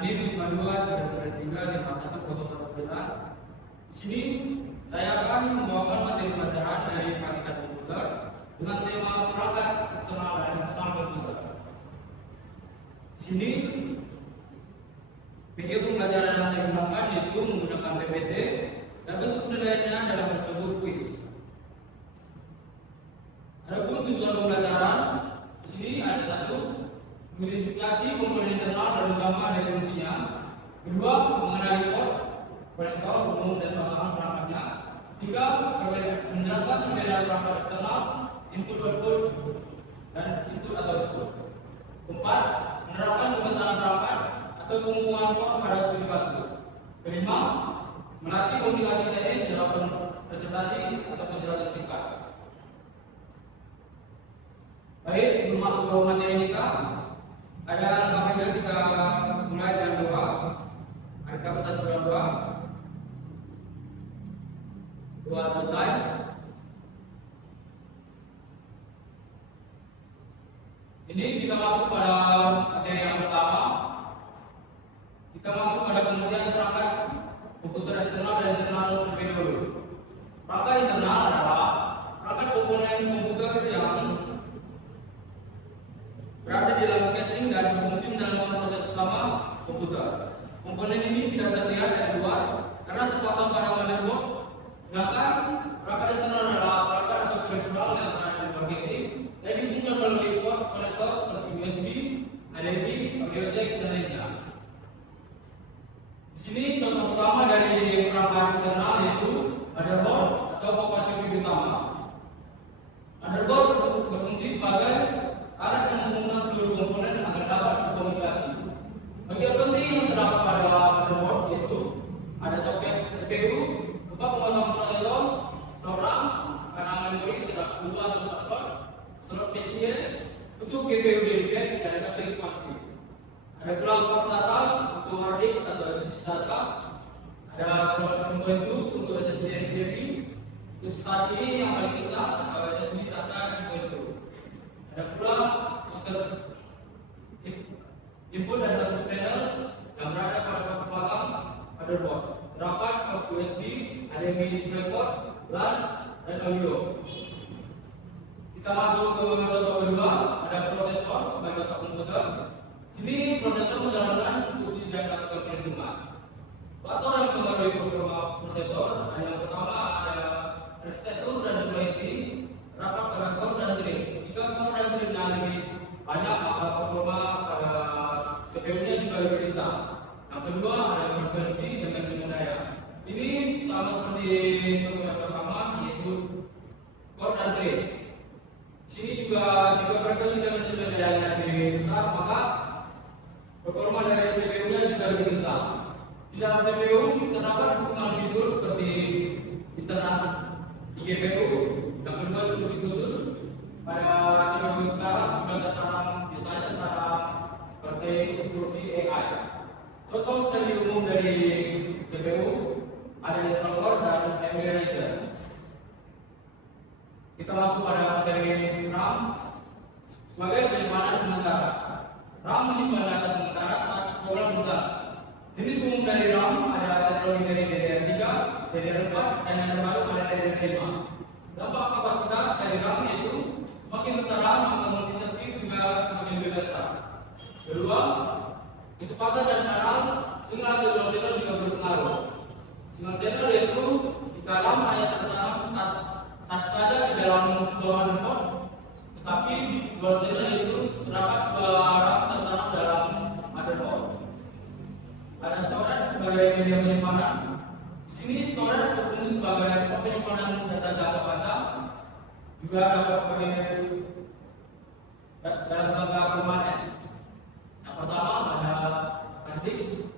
NIM 52-353-5101. Di sini saya akan membawakan materi pelajaran dari praktikum komputer dengan tema perangkat eksternal dan internal komputer. Di sini video pembelajaran yang saya gunakan yaitu menggunakan PPT dan bentuk penilaiannya dalam bentuk kuis. Adapun tujuan pembelajaran di sini ada satu, mengidentifikasi komponen internal dan utama dari fungsinya. Kedua, mengenali konektor, umum dan pasangan perangkatnya. Tiga, menjelaskan perbedaan perangkat eksternal, input output dan input atau output. Empat, menerapkan pemetaran perangkat atau pengukuran port pada studi kasus. Kelima, melatih komunikasi teknis dalam presentasi atau penjelasan singkat. Baik, sebelum masuk ke materi kita, ada langkah kita mulai dengan doa. Ada pesan doa. Doa selesai. Ini kita masuk pada materi yang pertama. Kita masuk pada pengertian perangkat komputer eksternal dan internal terlebih dahulu. Perangkat internal adalah perangkat komponen komputer yang berada di dalam casing dan berfungsi dalam proses utama komputer. Komponen ini tidak terlihat dari luar karena terpasang pada motherboard. Sedangkan perangkat eksternal adalah perangkat atau peripheral yang berada di dalam casing dan dihubungkan melalui port konektor seperti USB, HDMI, audio jack dan lainnya. Di sini contoh pertama dari perangkat internal yaitu motherboard atau papan sirkuit utama. Motherboard berfungsi sebagai alat yang menghubungkan seluruh komponen agar dapat berkomunikasi. Bagian penting yang terdapat pada motherboard yaitu ada soket CPU, tempat pemasangan prosesor, RAM, karena memori terdapat 2 atau 4 slot PCIe untuk GPU dedicated dan data ekspansi. Ada pula port SATA untuk hard disk atau SSD SATA. Ada slot M.2 untuk SSD NVMe. Untuk saat ini yang paling kencang SSD SATA M.2. Ada pula input dan output panel yang berada pada belakang motherboard. Terdapat port USB, HDMI DisplayPort, LAN, dan audio. Kita masuk ke contoh kedua, ada prosesor sebagai otak komputer. Sini prosesor menjalankan instruksi dan melakukan perhitungan. Faktor yang mempengaruhi performa prosesor yang pertama ada arsitektur dan jumlah inti, terdapat pada core dan drain. Jika core dan drain lebih banyak, maka performa pada CPU-nya juga lebih kencang. Yang kedua ada frekuensi dengan jumlah daya. Ini sama seperti contoh yang pertama yaitu core dan drain. Di sini juga jika frekuensi dan jumlah daya lebih besar, maka performa dari CPU-nya juga lebih kencang. Di dalam CPU terdapat dukungan fitur seperti internet di GPU. Yang kedua instruksi khusus. Pada CPU sekarang sudah tertanam biasanya tertanam seperti instruksi AI. Contoh secara umum dari CPU ada internal core dan memory region. Kita masuk pada materi RAM sebagai penyimpanan sementara. RAM menyimpan data sementara saat program berusaha. Jenis umum dari RAM ada teknologi dari DDR3, DDR4, dan yang terbaru ada DDR5. Dampak kapasitas dari RAM yaitu semakin besar RAM maka multitasking juga semakin besar. Kedua, kecepatan dan kanal sinyal dual channel juga berpengaruh. Single channel yaitu jika RAM hanya tertanam satu saja di dalam sebuah motherboard, tetapi dual channel itu terdapat 2 RAM tertanam dalam motherboard. Ada storage sebagai media penyimpanan. Di sini storage berfungsi sebagai penyimpanan data jangka panjang, juga dapat sebagai dalam jangka permanen. Yang pertama ada hard disk.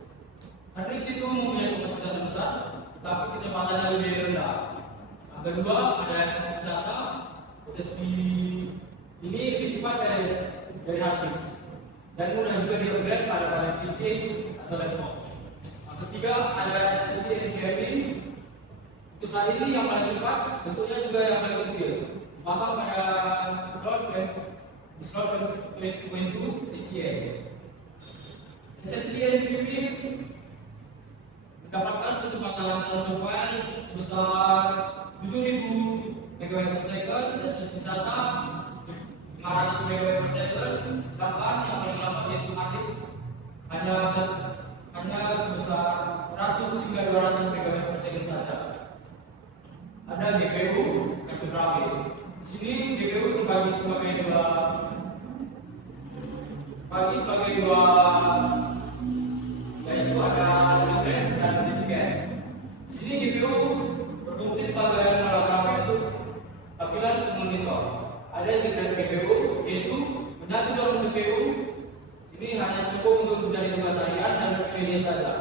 Hard disk itu mempunyai kapasitas yang besar, tetapi kecepatannya lebih rendah. Yang kedua ada SSD SATA. SSD ini lebih cepat dari hard disk dan mudah juga di-upgrade pada PC atau laptop. Yang ketiga ada SSD NVMe. Untuk saat ini yang paling cepat, bentuknya juga yang paling kecil. Pasang pada slot M.2 PCIe. SSD NVMe mendapatkan kecepatan transfer file sebesar 7000 MB per second, SSD SATA 500 MB per second, sedangkan yang paling lambat yaitu hard disk hanya sebesar 100 hingga 200 MB per second saja. Ada GPU, kartu grafis. Di sini GPU terbagi sebagai dua, yaitu ada RAM dan dedicated. Di sini GPU berfungsi sebagai alat grafis untuk tampilan monitor. Ada integrated GPU, yaitu menyatu dengan CPU. Ini hanya cukup untuk menjadi tugas harian dan media saja.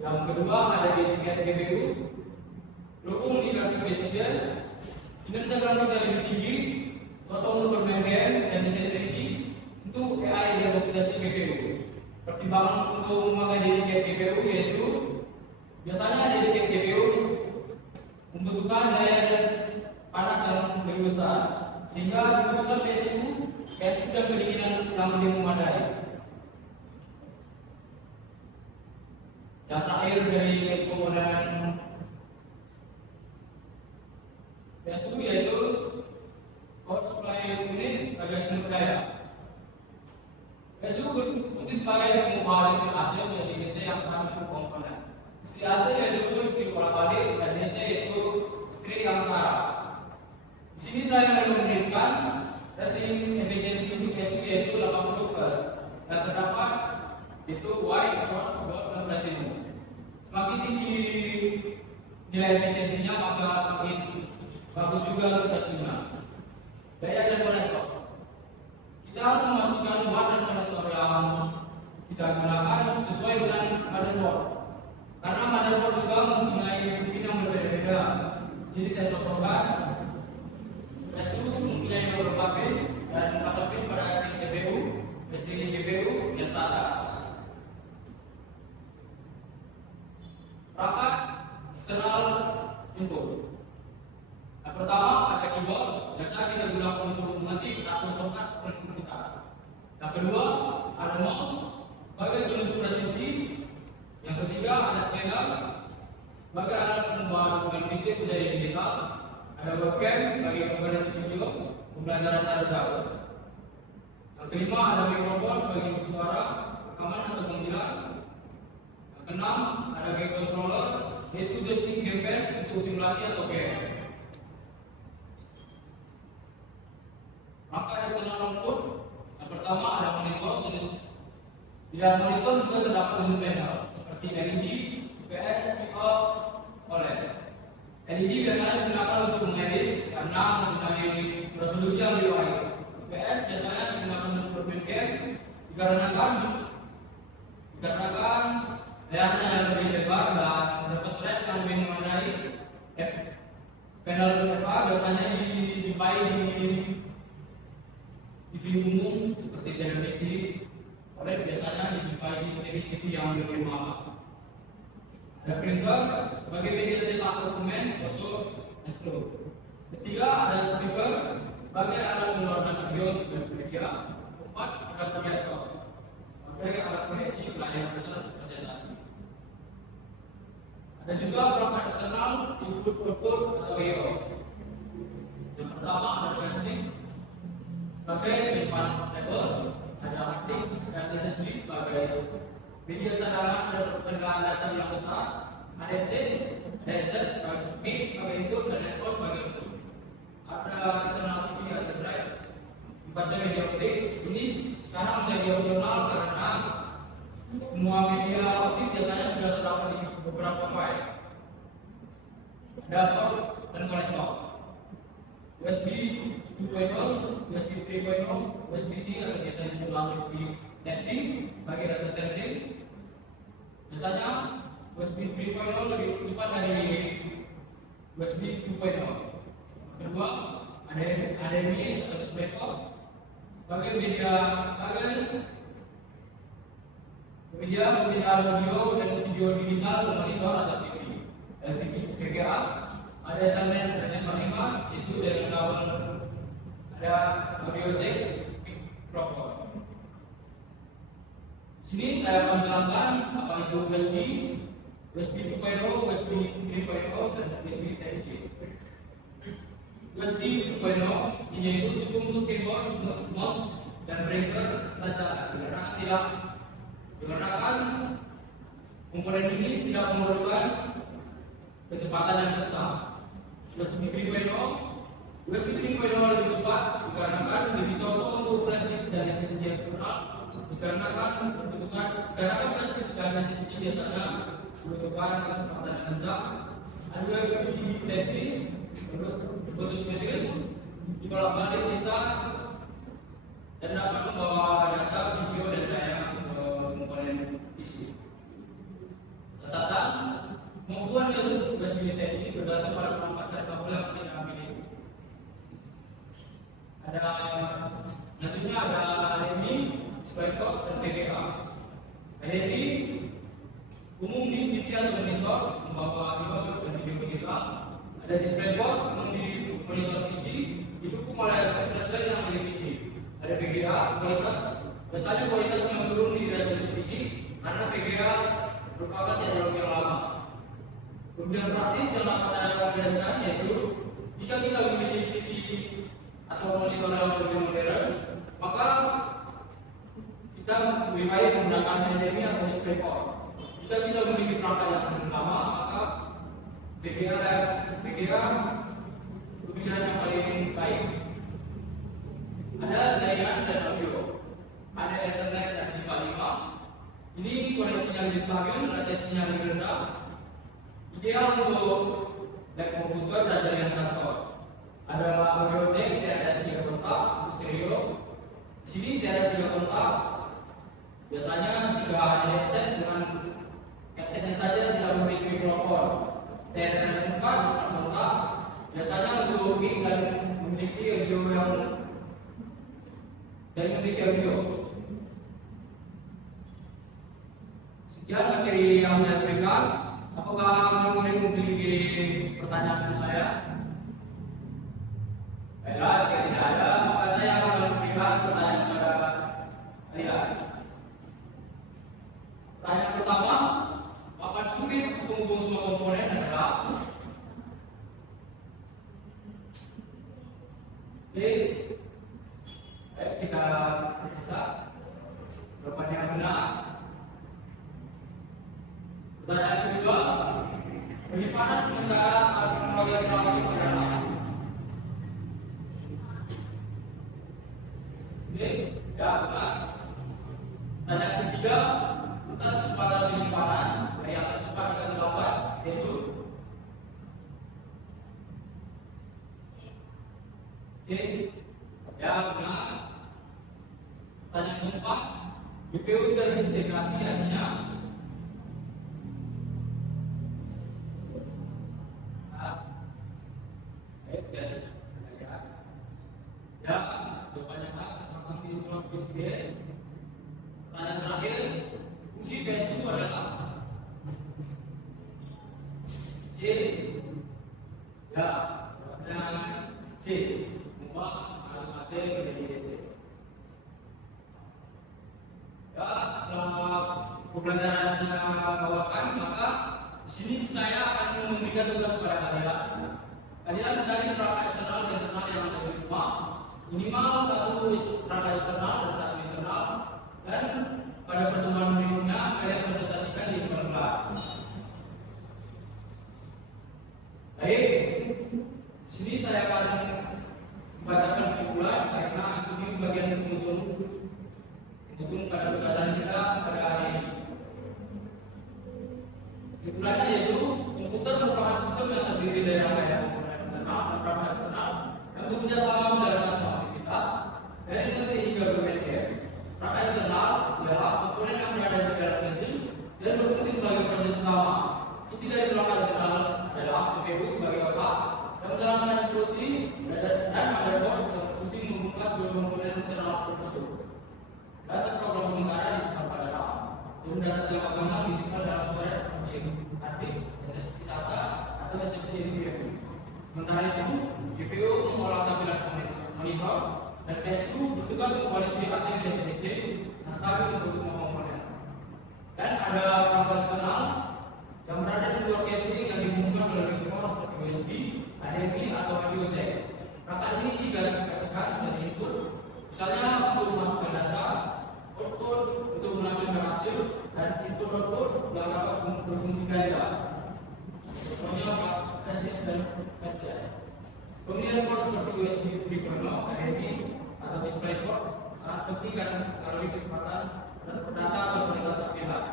Yang kedua ada dedicated GPU, dukung di kartu presiden. Kinerja grafis yang lebih tinggi, cocok untuk bermain game dan desain 3D. Untuk AI yang berkomputasi GPU. Pertimbangan untuk memakai dedicated GPU yaitu biasanya dedicated GPU membutuhkan daya panas yang lebih besar, sehingga dibutuhkan PSU dan pendinginan yang lebih memadai. Yang terakhir dari komponen PSU yaitu power supply unit sebagai sumber daya. PSU berfungsi sebagai pengubah listrik AC menjadi DC yang sama dengan komponen. Listrik AC yaitu listrik bolak-balik dan DC yaitu listrik yang setara. Di sini saya merekomendasikan rating efisiensi untuk PSU yaitu 80%. Dan terdapat itu white, bronze, gold, dan platinum. Semakin tinggi nilai efisiensinya maka semakin bagus juga untuk PSU-nya. Daya dan konektor. Kita harus memasukkan bahan dan konektor yang kita gunakan sesuai dengan motherboard. Karena motherboard juga mempunyai pin yang berbeda-beda. Jadi saya contohkan PSU mempunyai beberapa pin dan pada pin pada GPU, SSD GPU yang SATA. Perangkat eksternal input. Yang pertama ada keyboard, biasa kita gunakan untuk mengetik atau shortcut konektivitas. Yang kedua ada mouse sebagai penunjuk presisi. Yang ketiga ada scanner sebagai alat pengubah dokumen fisik menjadi digital. Ada webcam sebagai konferensi video pembelajaran jarak jauh. Yang kelima ada mikrofon sebagai input suara, rekaman atau panggilan. Yang keenam ada game controller yaitu joystick gamepad untuk simulasi atau game. Maka eksternal output yang pertama ada monitor jenis. Di dalam monitor juga terdapat jenis panel seperti LED, IPS, PIO, OLED. LED biasanya digunakan untuk mengedit karena mempunyai resolusi yang lebih baik. IPS biasanya digunakan untuk bermain game dikarenakan layarnya yang lebih lebar dan refresh rate yang lebih memadai. Panel FA biasanya dijumpai di TV umum seperti televisi, OLED biasanya dijumpai di TV yang lebih mahal. Ada printer sebagai media cetak dokumen, foto, dan seterusnya. Ketiga ada speaker sebagai alat mengeluarkan video dan media. Keempat ada proyektor sebagai alat proyeksi pelayanan besar presentasi. Ada juga perangkat eksternal input output atau I/O. Yang pertama ada joystick sebagai simpan portable, ada hard disk dan SSD sebagai media cadangan dan pengenalan data yang besar, ada headset sebagai mic sebagai input dan headphone sebagai output. Ada external CD atau drive dibaca media optik. Ini sekarang menjadi opsional karena semua media optik biasanya sudah terdapat di beberapa file. Ada port dan konektor. USB 2.0, USB 3.0, USB-C atau biasa disebut USB Type-C bagi data charging. Biasanya USB 3.0 lebih cepat dari USB 2.0. Kedua, ada HDMI atau DisplayPort sebagai media pembinaan audio dan video digital monitor atau TV. VGA ada Ethernet 5 itu dari kabel, ada audio jack mikrofon. Sini saya akan menjelaskan apa itu USB, USB 2.0, USB 3.0, dan USB Type-C. USB 2.0 ini itu cukup untuk keyboard, mouse, dan browser saja, dikarenakan komponen ini tidak memerlukan kecepatan yang besar. USB 3.0 lebih cepat dikarenakan lebih cocok untuk flash disk dan SSD eksternal, dikarenakan flash disk dan SSD biasanya membutuhkan kecepatan yang kencang. Ada USB Type-C untuk simetris, dibolak-balik bisa dan dapat membawa data, video, dan daya ke komponen PC. Catatan, kemampuan USB Type-C bergantung pada perangkat dan kabel yang kita miliki. Nantinya ada HDMI, DisplayPort, dan VGA. HDMI umum di TV atau monitor membawa audio dan video kita. Ada DisplayPort umum di monitor PC didukung oleh refresh yang lebih tinggi. Ada VGA biasanya kualitas yang menurun di resolusi tinggi karena VGA merupakan teknologi yang lama. Kemudian praktis yang akan saya jelaskan yaitu jika kita memiliki TV atau monitor yang lebih modern, maka kita lebih baik menggunakan HDMI atau DisplayPort. Jika kita memiliki perangkat yang lebih lama, maka VGA pilihan yang paling baik. Ada jaringan dan audio, ada Ethernet dan HIPAA 5. Ini koneksinya lebih stabil, latensinya lebih rendah. Ideal untuk lab komputer dan jaringan kantor. Ada audio jack TRS 3 kontak untuk stereo. Di sini TRS 3 kontak. Biasanya jika ada headset dengan headsetnya saja tidak memiliki mikrofon. TRS 4 kontak. Biasanya untuk mic dan memiliki audio. Sekian materi yang saya berikan. Apakah murid memiliki pertanyaan untuk saya? Baiklah, jika tidak ada, maka saya akan memberikan pertanyaan kepada kalian. Pertanyaan pertama, apa sulit untuk menghubung semua komponen adalah C. Baik, kita bisa jawabannya yang benar. Pertanyaan kedua, penyimpanan sementara saat pemrograman grafik adalah C. Ya, benar. Pertanyaan ketiga, tentang kecepatan penyimpanan dari yang tercepat ke terlambat yaitu C. Ya, benar. Pertanyaan keempat, GPU terintegrasi artinya ya, jawabannya A, transaksi slot PCIe. Pertanyaan terakhir, fungsi PSU adalah C. Ya, jawabannya C. Mengubah arus AC menjadi DC. Ya, setelah pembelajaran saya bawakan, maka di sini saya akan memberikan tugas kepada kalian. Kalian mencari perangkat eksternal dan internal yang ada di rumah, minimal satu perangkat eksternal dan satu internal, dan pada pertemuan berikutnya kalian presentasikan di depan kelas. Baik, di sini saya akan membacakan kesimpulan karena ini bagian mendukung pada pembelajaran kita pada hari ini. Kesimpulannya yaitu komputer merupakan sistem yang terdiri dari rangkaian internal dan perangkat eksternal yang bekerja sama menjalankan semua aktivitas dari mengerti hingga berpikir. Perangkat internal adalah komponen yang berada di dalam mesin dan berfungsi sebagai proses utama. Inti dari perangkat internal adalah CPU sebagai otak yang menjalankan instruksi dan motherboard yang berfungsi membuka seluruh komponen internal tersebut. Data program sementara disimpan pada RAM dan data jangka panjang disimpan dalam storage seperti hard disk, SSD SATA atau SSD NVMe. Sementara itu, GPU mengolah tampilan monitor dan PSU bertugas mengkondisi AC dan DC yang stabil untuk semua komponen. Dan ada operasional yang berada di luar casing yang dihubungkan melalui port seperti USB, HDMI atau audio jack. Perangkat ini digariskan dan input, misalnya untuk memasukkan data, output untuk menampilkan hasil, dan input-output yang dapat berfungsi ganda. Contohnya flash disk dan headset. Kemudian port seperti USB 3.0, HDMI atau DisplayPort sangat penting karena mengalami kecepatan transport data atau kualitas pilihan.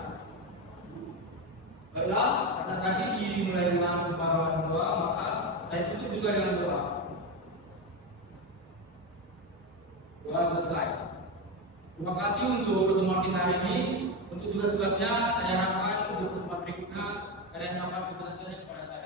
Baiklah, karena tadi dimulai dengan pembahasan doa, maka saya tutup juga dengan doa. Doa selesai. Terima kasih untuk pertemuan kita hari ini. Untuk tugas-tugasnya saya harapkan untuk pertemuan berikutnya kalian dapat menjelaskannya kepada saya.